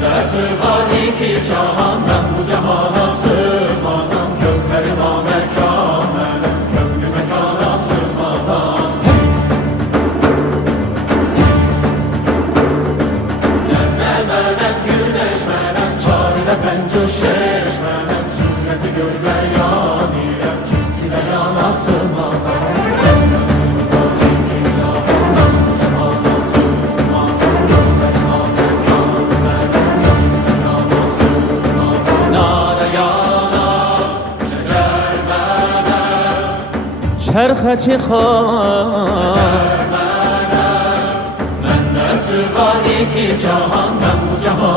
Nesi var iki cahan, ben bu cahana sığmazam. Kökleri namekâmenem, köklü mekana sığmazam. Zerremenem, güneşmenem, çarine pencoşeşmenem. Sureti görmeyan ile, çünkü de yana sığmazam. چرخ Mende var iki cahan, ben bu cahana